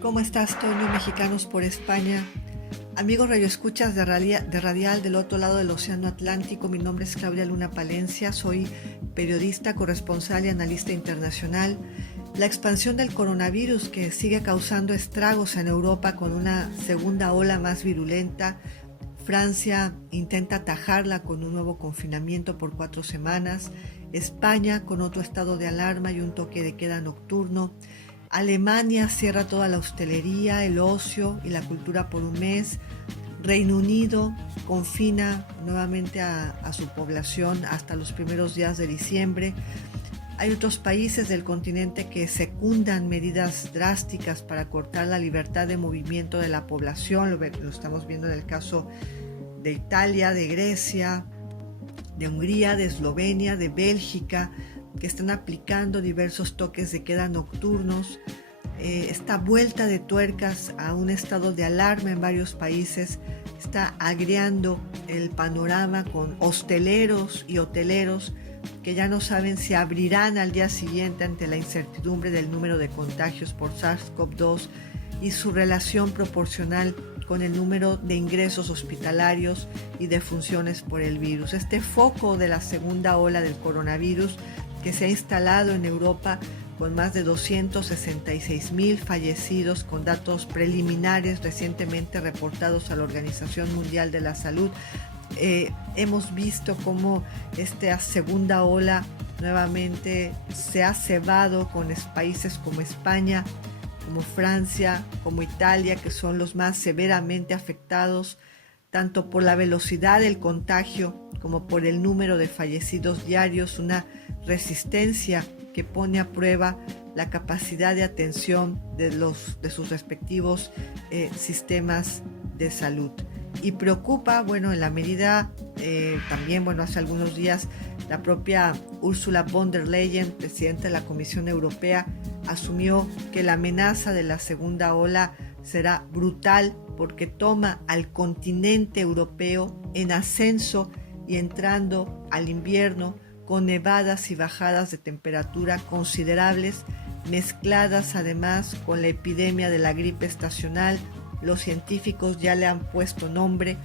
¿Cómo estás, Toño? Mexicanos por España. Amigos radioescuchas de Radial del otro lado del Océano Atlántico, mi nombre es Claudia Luna Palencia, soy periodista, corresponsal y analista internacional. La expansión del coronavirus que sigue causando estragos en Europa con una segunda ola más virulenta. Francia intenta atajarla con un nuevo confinamiento por 4 semanas. España con otro estado de alarma y un toque de queda nocturno. Alemania cierra toda la hostelería, el ocio y la cultura por un mes. Reino Unido confina nuevamente a su población hasta los primeros días de diciembre. Hay otros países del continente que secundan medidas drásticas para cortar la libertad de movimiento de la población. Lo estamos viendo en el caso de Italia, de Grecia, de Hungría, de Eslovenia, de Bélgica, que están aplicando diversos toques de queda nocturnos. Esta vuelta de tuercas a un estado de alarma en varios países está agriando el panorama con hosteleros y hoteleros que ya no saben si abrirán al día siguiente ante la incertidumbre del número de contagios por SARS-CoV-2 y su relación proporcional con el número de ingresos hospitalarios y de funciones por el virus. Este foco de la segunda ola del coronavirus que se ha instalado en Europa con más de 266,000 fallecidos, con datos preliminares recientemente reportados a la Organización Mundial de la Salud. Hemos visto cómo esta segunda ola nuevamente se ha cebado con países como España, como Francia, como Italia, que son los más severamente afectados, tanto por la velocidad del contagio como por el número de fallecidos diarios, una resistencia que pone a prueba la capacidad de atención de sus respectivos sistemas de salud. Y preocupa, en la medida, también, hace algunos días, la propia Ursula von der Leyen, presidenta de la Comisión Europea, asumió que la amenaza de la segunda ola será brutal porque toma al continente europeo en ascenso y entrando al invierno con nevadas y bajadas de temperatura considerables, mezcladas además con la epidemia de la gripe estacional. Los científicos ya le han puesto nombre,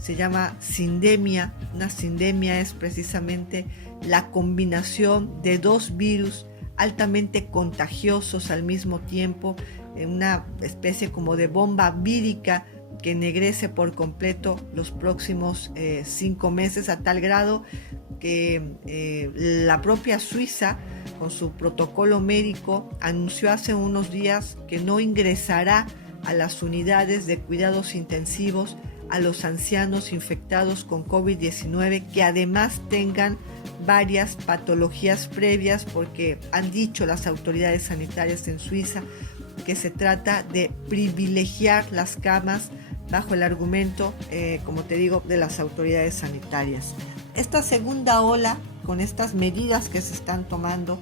se llama sindemia. Una sindemia es precisamente la combinación de dos virus altamente contagiosos al mismo tiempo, en una especie como de bomba vírica que ennegrece por completo los próximos 5 meses, a tal grado que la propia Suiza, con su protocolo médico, anunció hace unos días que no ingresará a las unidades de cuidados intensivos a los ancianos infectados con COVID-19 que además tengan varias patologías previas, porque han dicho las autoridades sanitarias en Suiza que se trata de privilegiar las camas bajo el argumento, como te digo, de las autoridades sanitarias. Esta segunda ola, con estas medidas que se están tomando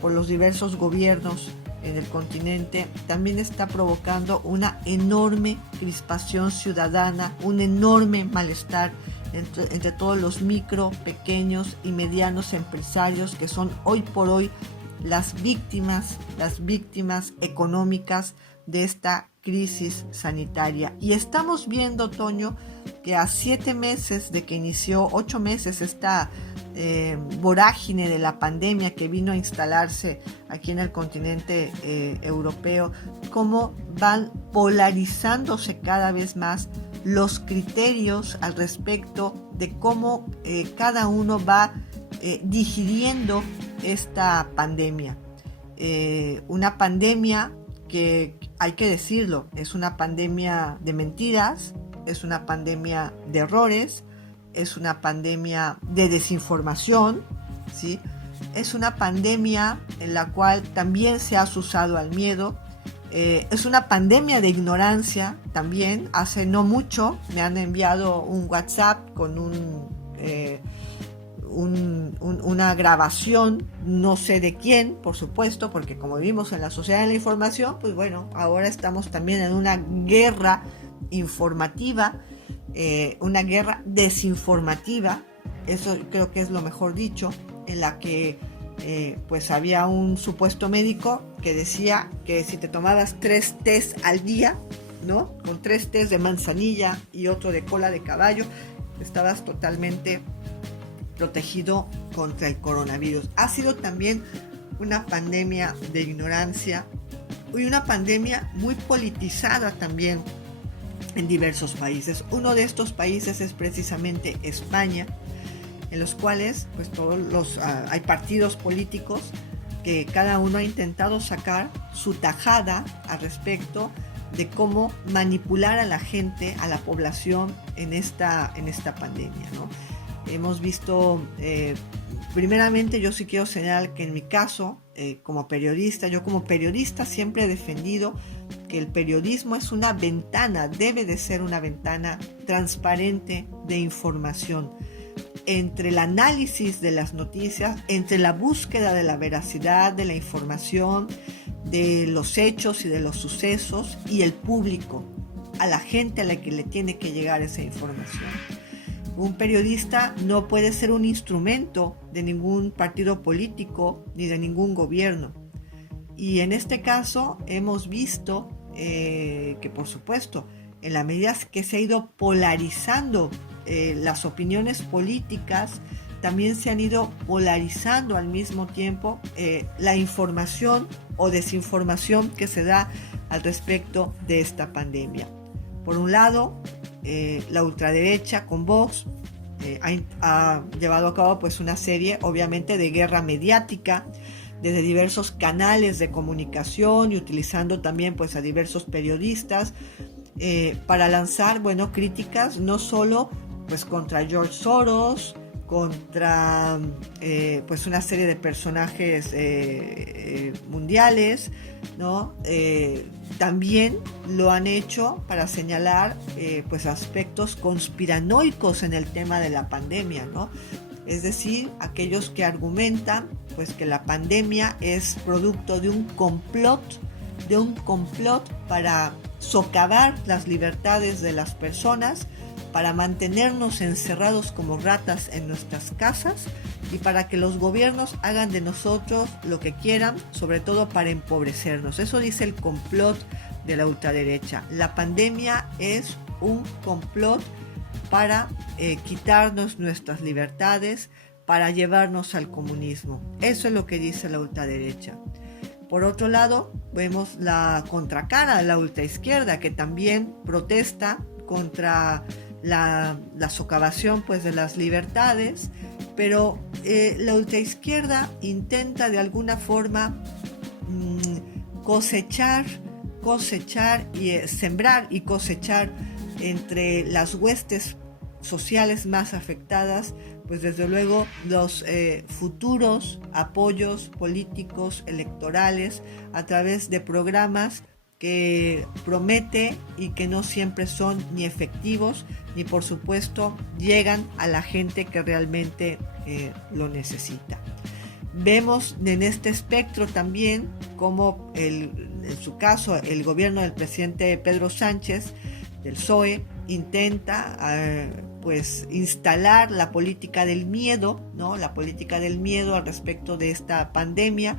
por los diversos gobiernos en el continente, también está provocando una enorme crispación ciudadana, un enorme malestar entre todos los micro, pequeños y medianos empresarios que son hoy por hoy las víctimas económicas de esta crisis sanitaria. Y estamos viendo, Toño, que a 7 meses de que inició, 8 meses, esta vorágine de la pandemia que vino a instalarse aquí en el continente europeo, cómo van polarizándose cada vez más los criterios al respecto de cómo cada uno va digiriendo esta pandemia. Una pandemia que, hay que decirlo, es una pandemia de mentiras, es una pandemia de errores, es una pandemia de desinformación, ¿sí? Es una pandemia en la cual también se ha usado al miedo. Es una pandemia de ignorancia también. Hace no mucho me han enviado un WhatsApp con una grabación, no sé de quién, por supuesto, porque como vivimos en la sociedad de la información, pues ahora estamos también en una guerra informativa, una guerra desinformativa, eso creo que es lo mejor dicho, en la que pues había un supuesto médico que decía que si te tomabas 3 tés al día, ¿no? Con 3 tés de manzanilla y otro de cola de caballo, estabas totalmente protegido contra el coronavirus. Ha sido también una pandemia de ignorancia y una pandemia muy politizada también en diversos países. Uno de estos países es precisamente España, en los cuales pues hay partidos políticos que cada uno ha intentado sacar su tajada al respecto de cómo manipular a la gente, a la población en esta pandemia, ¿no? Hemos visto, primeramente yo sí quiero señalar que en mi caso, como periodista, yo como periodista siempre he defendido que el periodismo es una ventana, debe de ser una ventana transparente de información entre el análisis de las noticias, entre la búsqueda de la veracidad de la información, de los hechos y de los sucesos y el público, a la gente a la que le tiene que llegar esa información. Un periodista no puede ser un instrumento de ningún partido político ni de ningún gobierno. Y en este caso hemos visto que, por supuesto, en la medida que se ha ido polarizando las opiniones políticas, también se han ido polarizando al mismo tiempo la información o desinformación que se da al respecto de esta pandemia. Por un lado, la ultraderecha con Vox ha llevado a cabo pues una serie obviamente de guerra mediática desde diversos canales de comunicación y utilizando también pues a diversos periodistas para lanzar críticas no solo pues contra George Soros, contra pues una serie de personajes mundiales, ¿no? También lo han hecho para señalar pues aspectos conspiranoicos en el tema de la pandemia, ¿no? Es decir, aquellos que argumentan pues que la pandemia es producto de un complot para socavar las libertades de las personas, para mantenernos encerrados como ratas en nuestras casas y para que los gobiernos hagan de nosotros lo que quieran, sobre todo para empobrecernos. Eso dice el complot de la ultraderecha. La pandemia es un complot para quitarnos nuestras libertades, para llevarnos al comunismo. Eso es lo que dice la ultraderecha. Por otro lado, vemos la contracara de la ultraizquierda, que también protesta contra la socavación pues, de las libertades, pero la ultraizquierda intenta de alguna forma cosechar y sembrar y cosechar entre las huestes sociales más afectadas, pues desde luego los futuros apoyos políticos electorales a través de programas que promete y que no siempre son ni efectivos ni por supuesto llegan a la gente que realmente lo necesita. Vemos en este espectro también como en su caso el gobierno del presidente Pedro Sánchez del PSOE intenta pues instalar la política del miedo, ¿no? La política del miedo al respecto de esta pandemia,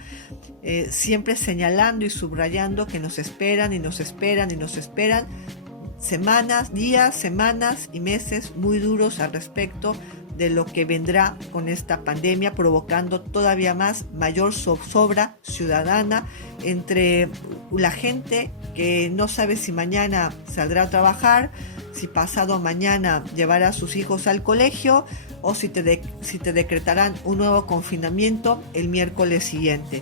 siempre señalando y subrayando que nos esperan semanas, días, semanas y meses muy duros al respecto de lo que vendrá con esta pandemia, provocando todavía mayor zozobra ciudadana entre la gente que no sabe si mañana saldrá a trabajar, si pasado mañana llevará a sus hijos al colegio o si te decretarán un nuevo confinamiento el miércoles siguiente.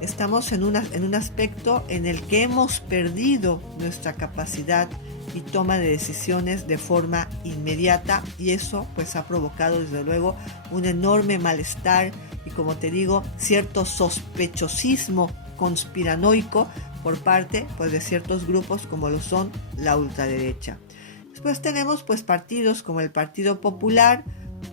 Estamos en un aspecto en el que hemos perdido nuestra capacidad y toma de decisiones de forma inmediata y eso pues ha provocado desde luego un enorme malestar y como te digo cierto sospechosismo conspiranoico por parte pues de ciertos grupos como lo son la ultraderecha. Después tenemos pues partidos como el Partido Popular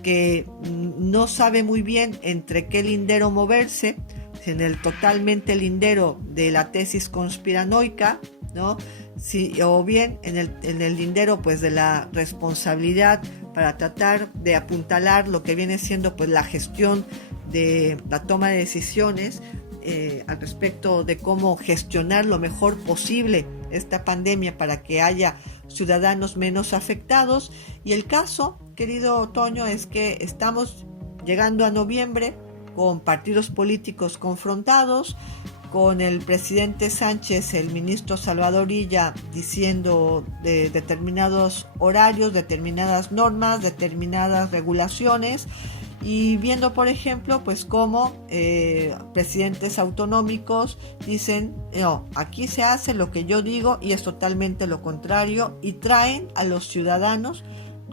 que no sabe muy bien entre qué lindero moverse, en el totalmente lindero de la tesis conspiranoica, ¿no? Sí, o bien en el lindero pues de la responsabilidad para tratar de apuntalar lo que viene siendo pues la gestión de la toma de decisiones al respecto de cómo gestionar lo mejor posible esta pandemia para que haya ciudadanos menos afectados. Y el caso, querido Toño, es que estamos llegando a noviembre con partidos políticos confrontados, con el presidente Sánchez, el ministro Salvador Illa diciendo de determinados horarios, determinadas normas, determinadas regulaciones, y viendo, por ejemplo, pues cómo presidentes autonómicos dicen, no, aquí se hace lo que yo digo y es totalmente lo contrario, y traen a los ciudadanos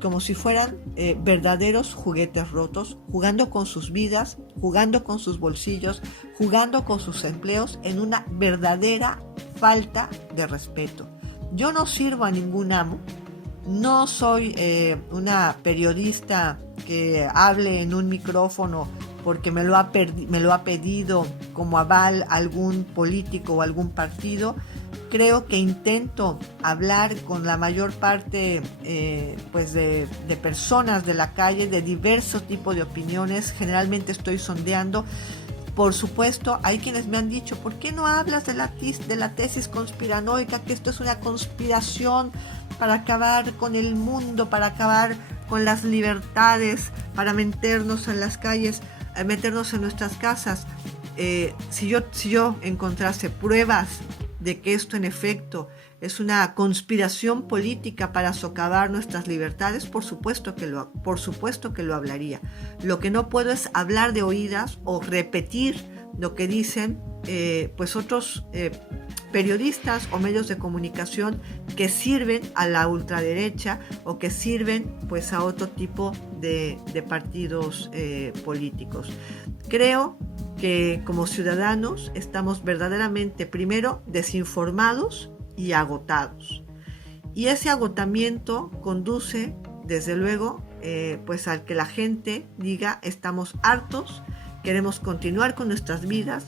como si fueran verdaderos juguetes rotos, jugando con sus vidas, jugando con sus bolsillos, jugando con sus empleos, en una verdadera falta de respeto. Yo no sirvo a ningún amo, no soy una periodista que hable en un micrófono porque me lo ha pedido como aval algún político o algún partido. Creo que intento hablar con la mayor parte pues de personas de la calle, de diversos tipos de opiniones. Generalmente estoy sondeando. Por supuesto, hay quienes me han dicho, ¿por qué no hablas de la tesis conspiranoica? Que esto es una conspiración para acabar con el mundo, para acabar con las libertades, para meternos en las calles, meternos en nuestras casas. Si yo encontrase pruebas de que esto en efecto es una conspiración política para socavar nuestras libertades, por supuesto que lo hablaría. Lo que no puedo es hablar de oídas o repetir lo que dicen pues otros periodistas o medios de comunicación que sirven a la ultraderecha o que sirven pues a otro tipo de partidos políticos. Creo que como ciudadanos estamos verdaderamente, primero, desinformados y agotados. Y ese agotamiento conduce, desde luego, pues al que la gente diga, estamos hartos, queremos continuar con nuestras vidas.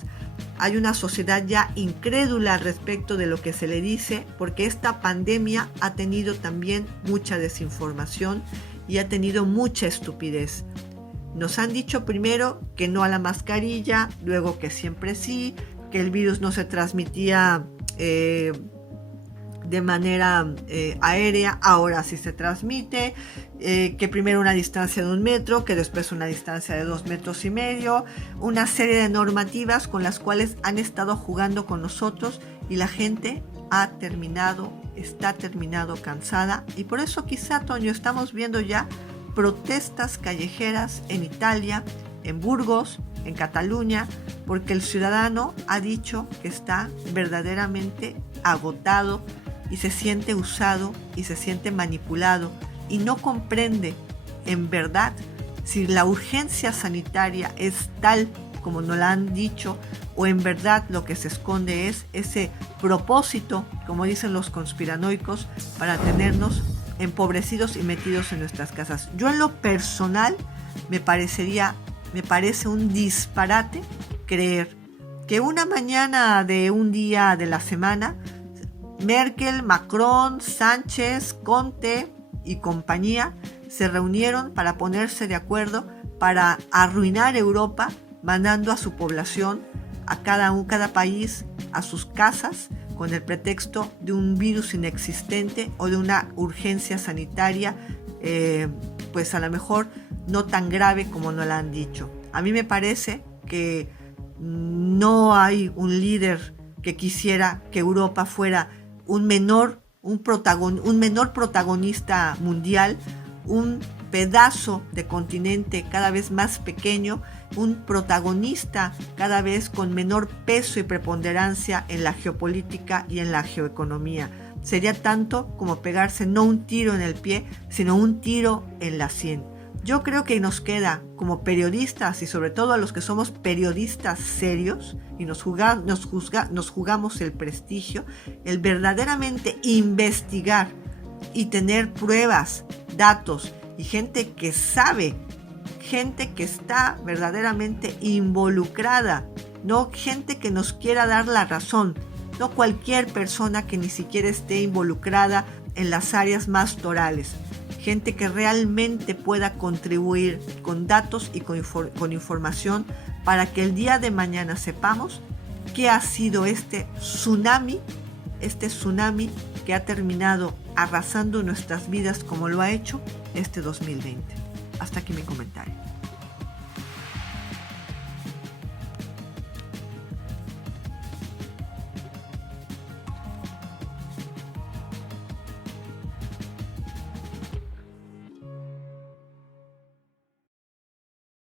Hay una sociedad ya incrédula respecto de lo que se le dice, porque esta pandemia ha tenido también mucha desinformación y ha tenido mucha estupidez. Nos han dicho primero que no a la mascarilla, luego que siempre sí, que el virus no se transmitía de manera aérea, ahora sí se transmite, que primero una distancia de 1 metro, que después una distancia de 2,5 metros, una serie de normativas con las cuales han estado jugando con nosotros y la gente está terminado cansada, y por eso quizá, Toño, estamos viendo ya protestas callejeras en Italia, en Burgos, en Cataluña, porque el ciudadano ha dicho que está verdaderamente agotado y se siente usado y se siente manipulado y no comprende en verdad si la urgencia sanitaria es tal como nos la han dicho o en verdad lo que se esconde es ese propósito, como dicen los conspiranoicos, para tenernos empobrecidos y metidos en nuestras casas. Yo en lo personal me parece un disparate creer que una mañana de un día de la semana Merkel, Macron, Sánchez, Conte y compañía se reunieron para ponerse de acuerdo para arruinar Europa, mandando a su población, a cada país, a sus casas, con el pretexto de un virus inexistente o de una urgencia sanitaria, pues a lo mejor no tan grave como nos la han dicho. A mí me parece que no hay un líder que quisiera que Europa fuera un menor protagonista mundial, un pedazo de continente cada vez más pequeño, un protagonista cada vez con menor peso y preponderancia en la geopolítica y en la geoeconomía. Sería tanto como pegarse no un tiro en el pie, sino un tiro en la sien. Yo creo que nos queda como periodistas y sobre todo a los que somos periodistas serios y nos jugamos el prestigio, el verdaderamente investigar y tener pruebas, datos y gente que sabe, gente que está verdaderamente involucrada, no gente que nos quiera dar la razón, no cualquier persona que ni siquiera esté involucrada en las áreas más torales. gente que realmente pueda contribuir con datos y con información para que el día de mañana sepamos qué ha sido este tsunami que ha terminado arrasando nuestras vidas como lo ha hecho este 2020. Hasta aquí mi comentario.